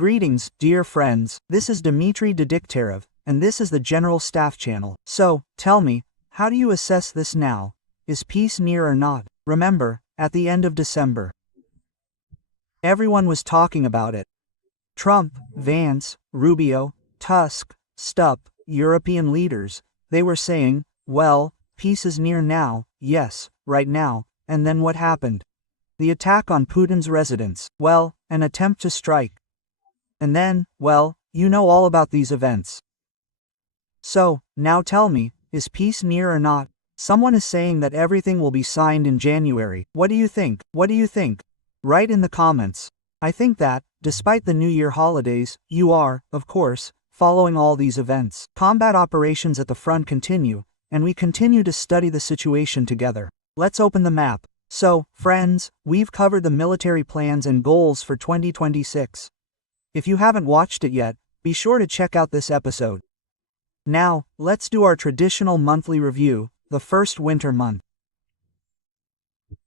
Greetings, dear friends, this is Dmitry Didikterev, and this is the General Staff channel. So, tell me, how do you assess this now? Is peace near or not? Remember, at the end of December, everyone was talking about it. Trump, Vance, Rubio, Tusk, Stubb, European leaders, they were saying, well, peace is near now, yes, right now, and then what happened? The attack on Putin's residence, well, an attempt to strike. And then, well, you know all about these events. So, now tell me, is peace near or not? Someone is saying that everything will be signed in January. What do you think? What do you think? Write in the comments. I think that, despite the New Year holidays, you are, of course, following all these events. Combat operations at the front continue, and we continue to study the situation together. Let's open the map. So, friends, we've covered the military plans and goals for 2026. If you haven't watched it yet, be sure to check out this episode. Now, let's do our traditional monthly review, the first winter month.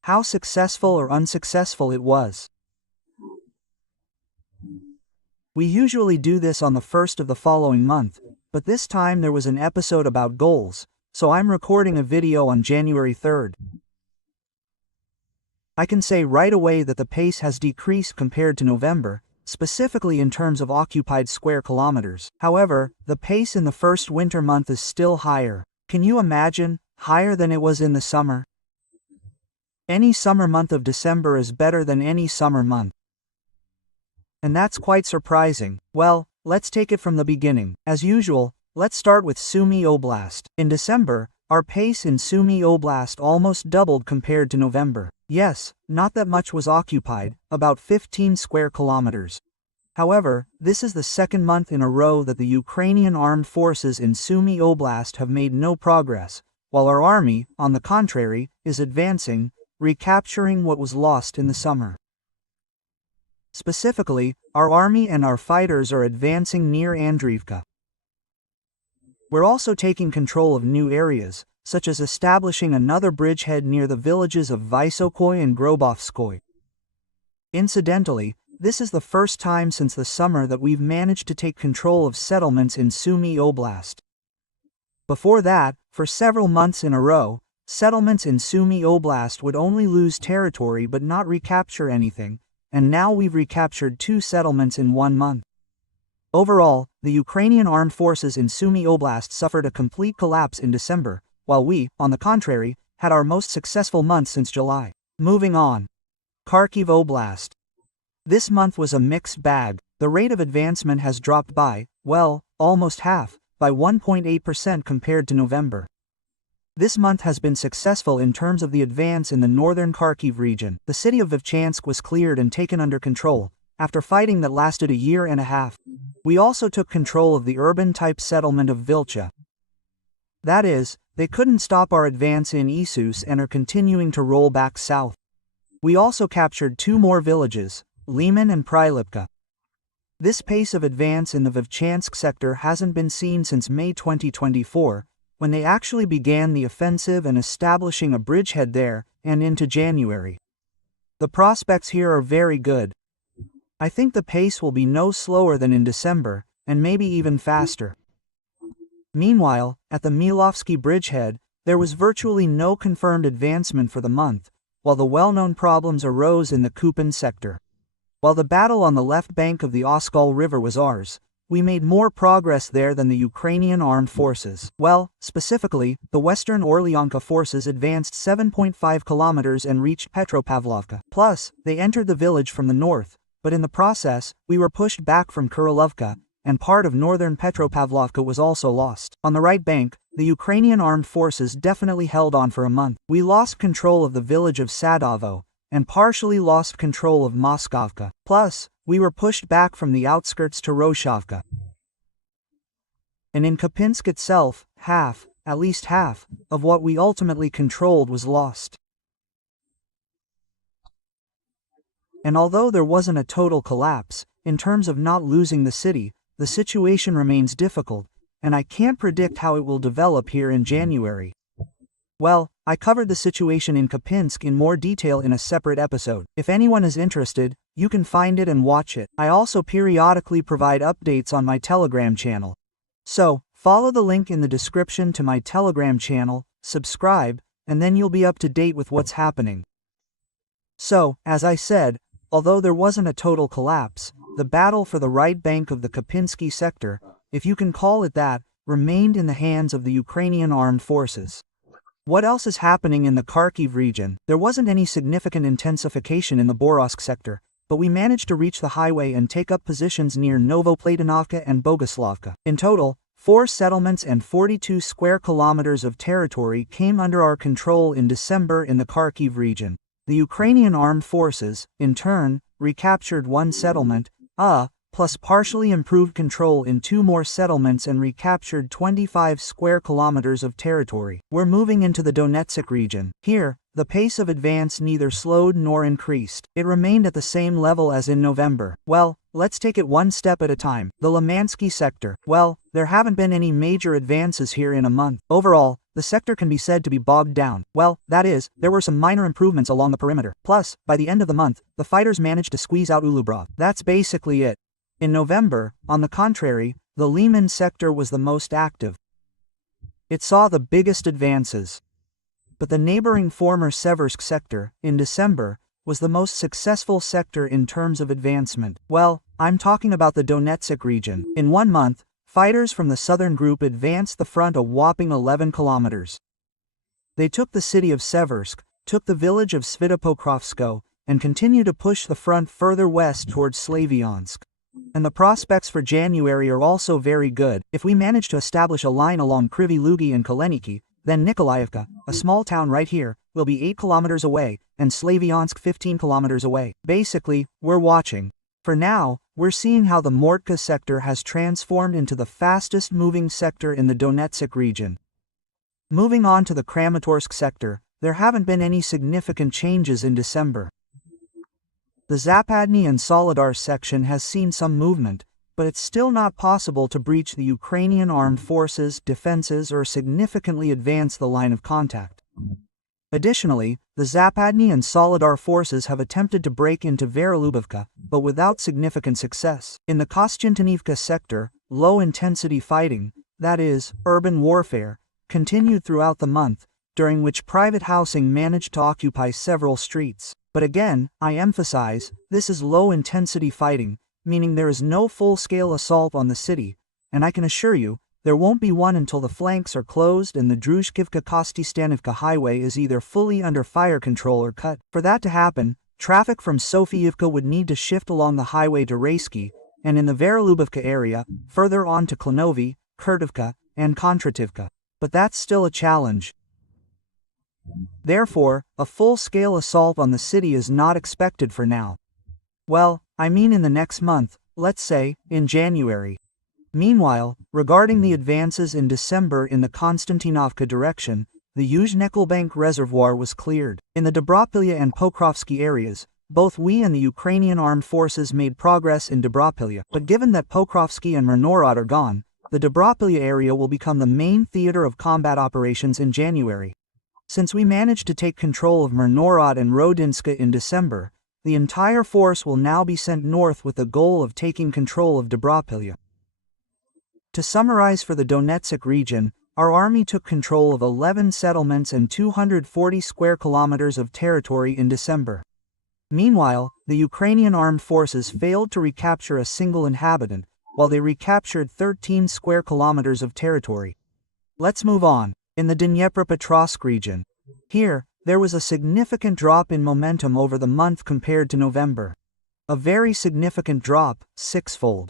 How successful or unsuccessful it was. We usually do this on the first of the following month, but this time there was an episode about goals, so I'm recording a video on January 3rd. I can say right away that the pace has decreased compared to November, specifically in terms of occupied square kilometers. However, the pace in the first winter month is still higher. Can you imagine? Higher than it was in the summer? Any summer month of December is better than any summer month. And that's quite surprising. Well, let's take it from the beginning. As usual, let's start with Sumy Oblast. In December, our pace in Sumy Oblast almost doubled compared to November. Yes, not that much was occupied, about 15 square kilometers. However, this is the second month in a row that the Ukrainian Armed Forces in Sumy Oblast have made no progress, while our army, on the contrary, is advancing, recapturing what was lost in the summer. Specifically, our army and our fighters are advancing near Andriivka. We're also taking control of new areas, such as establishing another bridgehead near the villages of Vysokoy and Grobovskoy. Incidentally, this is the first time since the summer that we've managed to take control of settlements in Sumy Oblast. Before that, for several months in a row, settlements in Sumy Oblast would only lose territory but not recapture anything, and now we've recaptured 2 settlements in 1 month. Overall, the Ukrainian Armed Forces in Sumy Oblast suffered a complete collapse in December, while we, on the contrary, had our most successful month since July. Moving on. Kharkiv Oblast. This month was a mixed bag. The rate of advancement has dropped by, well, almost half, by 1.8% compared to November. This month has been successful in terms of the advance in the northern Kharkiv region. The city of Vovchansk was cleared and taken under control, after fighting that lasted a year and a half. We also took control of the urban-type settlement of Vilcha. That is, they couldn't stop our advance in Isus and are continuing to roll back south. We also captured 2 more villages, Liman and Prilipka. This pace of advance in the Vovchansk sector hasn't been seen since May 2024, when they actually began the offensive and establishing a bridgehead there, and into January. The prospects here are very good. I think the pace will be no slower than in December, and maybe even faster. Meanwhile, at the Milovsky bridgehead, there was virtually no confirmed advancement for the month, while the well-known problems arose in the Kupin sector. While the battle on the left bank of the Oskol River was ours, we made more progress there than the Ukrainian Armed Forces. Well, specifically, the Western Orlyanka forces advanced 7.5 kilometers and reached Petropavlovka. Plus, they entered the village from the north, but in the process, we were pushed back from Kurilovka, and part of northern Petropavlovka was also lost. On the right bank, the Ukrainian Armed Forces definitely held on for a month. We lost control of the village of Sadovo, and partially lost control of Moskovka. Plus, we were pushed back from the outskirts to Roshavka. And in Kupinsk itself, at least half, of what we ultimately controlled was lost. And although there wasn't a total collapse, in terms of not losing the city, the situation remains difficult, and I can't predict how it will develop here in January. Well, I covered the situation in Kapinsk in more detail in a separate episode. If anyone is interested, you can find it and watch it. I also periodically provide updates on my Telegram channel. So, follow the link in the description to my Telegram channel, subscribe, and then you'll be up to date with what's happening. So, as I said, although there wasn't a total collapse, the battle for the right bank of the Kapinsky sector, if you can call it that, remained in the hands of the Ukrainian Armed Forces. What else is happening in the Kharkiv region? There wasn't any significant intensification in the Borovsk sector, but we managed to reach the highway and take up positions near Novoplatonovka and Bogoslavka. In total, 4 settlements and 42 square kilometers of territory came under our control in December in the Kharkiv region. The Ukrainian Armed Forces, in turn, recaptured 1 settlement, plus partially improved control in 2 more settlements and recaptured 25 square kilometers of territory. We're moving into the Donetsk region. Here, the pace of advance neither slowed nor increased. It remained at the same level as in November. Well, let's take it one step at a time. The Limansky sector. Well, there haven't been any major advances here in a month. Overall, the sector can be said to be bogged down. Well, that is, there were some minor improvements along the perimeter. Plus, by the end of the month, the fighters managed to squeeze out Ulubrov. That's basically it. In November, on the contrary, the Liman sector was the most active. It saw the biggest advances. But the neighboring former Seversk sector, in December, was the most successful sector in terms of advancement. Well, I'm talking about the Donetsk region. In 1 month, fighters from the southern group advanced the front a whopping 11 kilometers. They took the city of Seversk, took the village of Svitopokrovsko, and continued to push the front further west towards Slavyansk. And the prospects for January are also very good. If we manage to establish a line along Kryvyi Lugi and Kaleniki, then Nikolaevka, a small town right here, will be 8 kilometers away, and Slavyansk 15 kilometers away. Basically, we're watching. For now, we're seeing how the Mortka sector has transformed into the fastest moving sector in the Donetsk region. Moving on to the Kramatorsk sector, there haven't been any significant changes in December. The Zapadny and Solidar section has seen some movement, but it's still not possible to breach the Ukrainian Armed Forces' defenses or significantly advance the line of contact. Additionally, the Zapadny and Solidar forces have attempted to break into Verilubivka, but without significant success. In the Kostyantynivka sector, low-intensity fighting, that is, urban warfare, continued throughout the month, during which private housing managed to occupy several streets. But again, I emphasize, this is low-intensity fighting, meaning there is no full-scale assault on the city, and I can assure you, there won't be one until the flanks are closed and the Druzhkivka-Kostystanivka highway is either fully under fire control or cut. For that to happen, traffic from Sofiivka would need to shift along the highway to Raisky, and in the Verilubivka area, further on to Klonovy, Kurtivka, and Kontrativka. But that's still a challenge. Therefore, a full-scale assault on the city is not expected for now. Well, I mean in the next month, let's say, in January. Meanwhile, regarding the advances in December in the Konstantinovka direction, the Yuzhnekelbank reservoir was cleared. In the Dobropilya and Pokrovsky areas, both we and the Ukrainian Armed Forces made progress in Dobropilya. But given that Pokrovsky and Myrnorod are gone, the Dobropilya area will become the main theater of combat operations in January. Since we managed to take control of Myrnorod and Rodinska in December, the entire force will now be sent north with the goal of taking control of Dobropilya. To summarize for the Donetsk region, our army took control of 11 settlements and 240 square kilometers of territory in December. Meanwhile, the Ukrainian Armed Forces failed to recapture a single inhabitant, while they recaptured 13 square kilometers of territory. Let's move on. In the Dnepropetrovsk region. Here, there was a significant drop in momentum over the month compared to November. A very significant drop, 6-fold.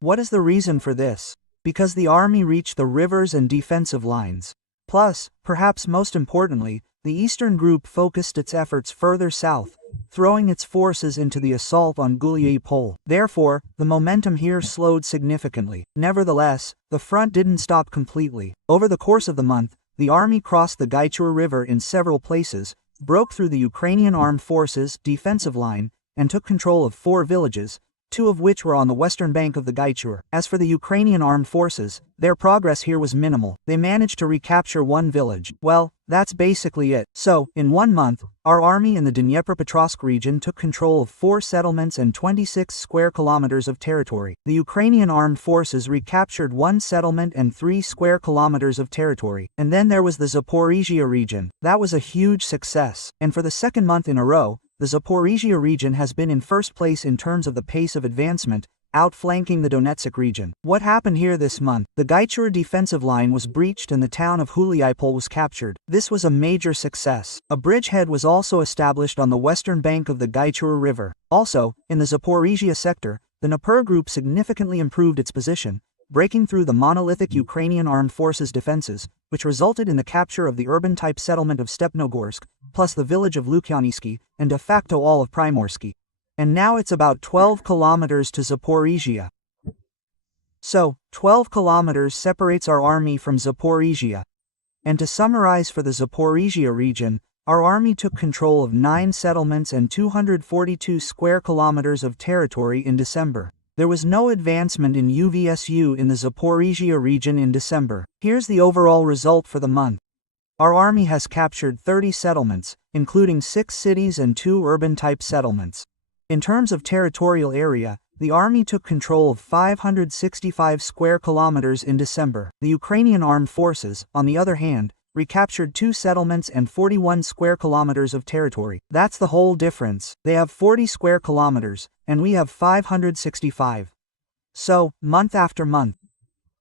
What is the reason for this? Because the army reached the rivers and defensive lines. Plus, perhaps most importantly, the Eastern Group focused its efforts further south, throwing its forces into the assault on Gulyayi Pole. Therefore, the momentum here slowed significantly. Nevertheless, the front didn't stop completely. Over the course of the month, the army crossed the Gaichur River in several places, broke through the Ukrainian Armed Forces' defensive line, and took control of 4 villages, 2 of which were on the western bank of the Gaichur. As for the Ukrainian Armed Forces, their progress here was minimal. They managed to recapture 1 village. Well, That's basically it. So, in 1 month, our army in the Dnipropetrovsk region took control of 4 settlements and 26 square kilometers of territory. The Ukrainian Armed Forces recaptured 1 settlement and 3 square kilometers of territory. And then there was the Zaporizhia region. That was a huge success. And for the second month in a row, the Zaporizhia region has been in first place in terms of the pace of advancement, outflanking the Donetsk region. What happened here this month? The Gaichura defensive line was breached and the town of Huliaipol was captured. This was a major success. A bridgehead was also established on the western bank of the Gaichura River. Also, in the Zaporizhia sector, the Dnipro group significantly improved its position, breaking through the monolithic Ukrainian Armed Forces defenses, which resulted in the capture of the urban-type settlement of Stepnogorsk, plus the village of Lukyanisky, and de facto all of Primorsky. And now it's about 12 kilometers to Zaporizhia. So, 12 kilometers separates our army from Zaporizhia. And to summarize for the Zaporizhia region, our army took control of 9 settlements and 242 square kilometers of territory in December. There was no advancement in UVSU in the Zaporizhia region in December. Here's the overall result for the month. Our army has captured 30 settlements, including 6 cities and 2 urban-type settlements. In terms of territorial area, the army took control of 565 square kilometers in December. The Ukrainian Armed Forces, on the other hand, recaptured 2 settlements and 41 square kilometers of territory. That's the whole difference. They have 40 square kilometers, and we have 565. So, month after month.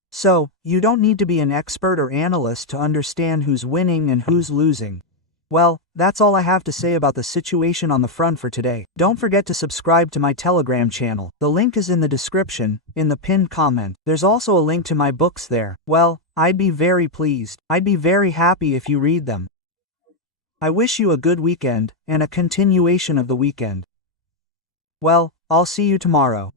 So, you don't need to be an expert or analyst to understand who's winning and who's losing. Well, that's all I have to say about the situation on the front for today. Don't forget to subscribe to my Telegram channel. The link is in the description, in the pinned comment. There's also a link to my books there. Well, I'd be very pleased. I'd be very happy if you read them. I wish you a good weekend, and a continuation of the weekend. Well, I'll see you tomorrow.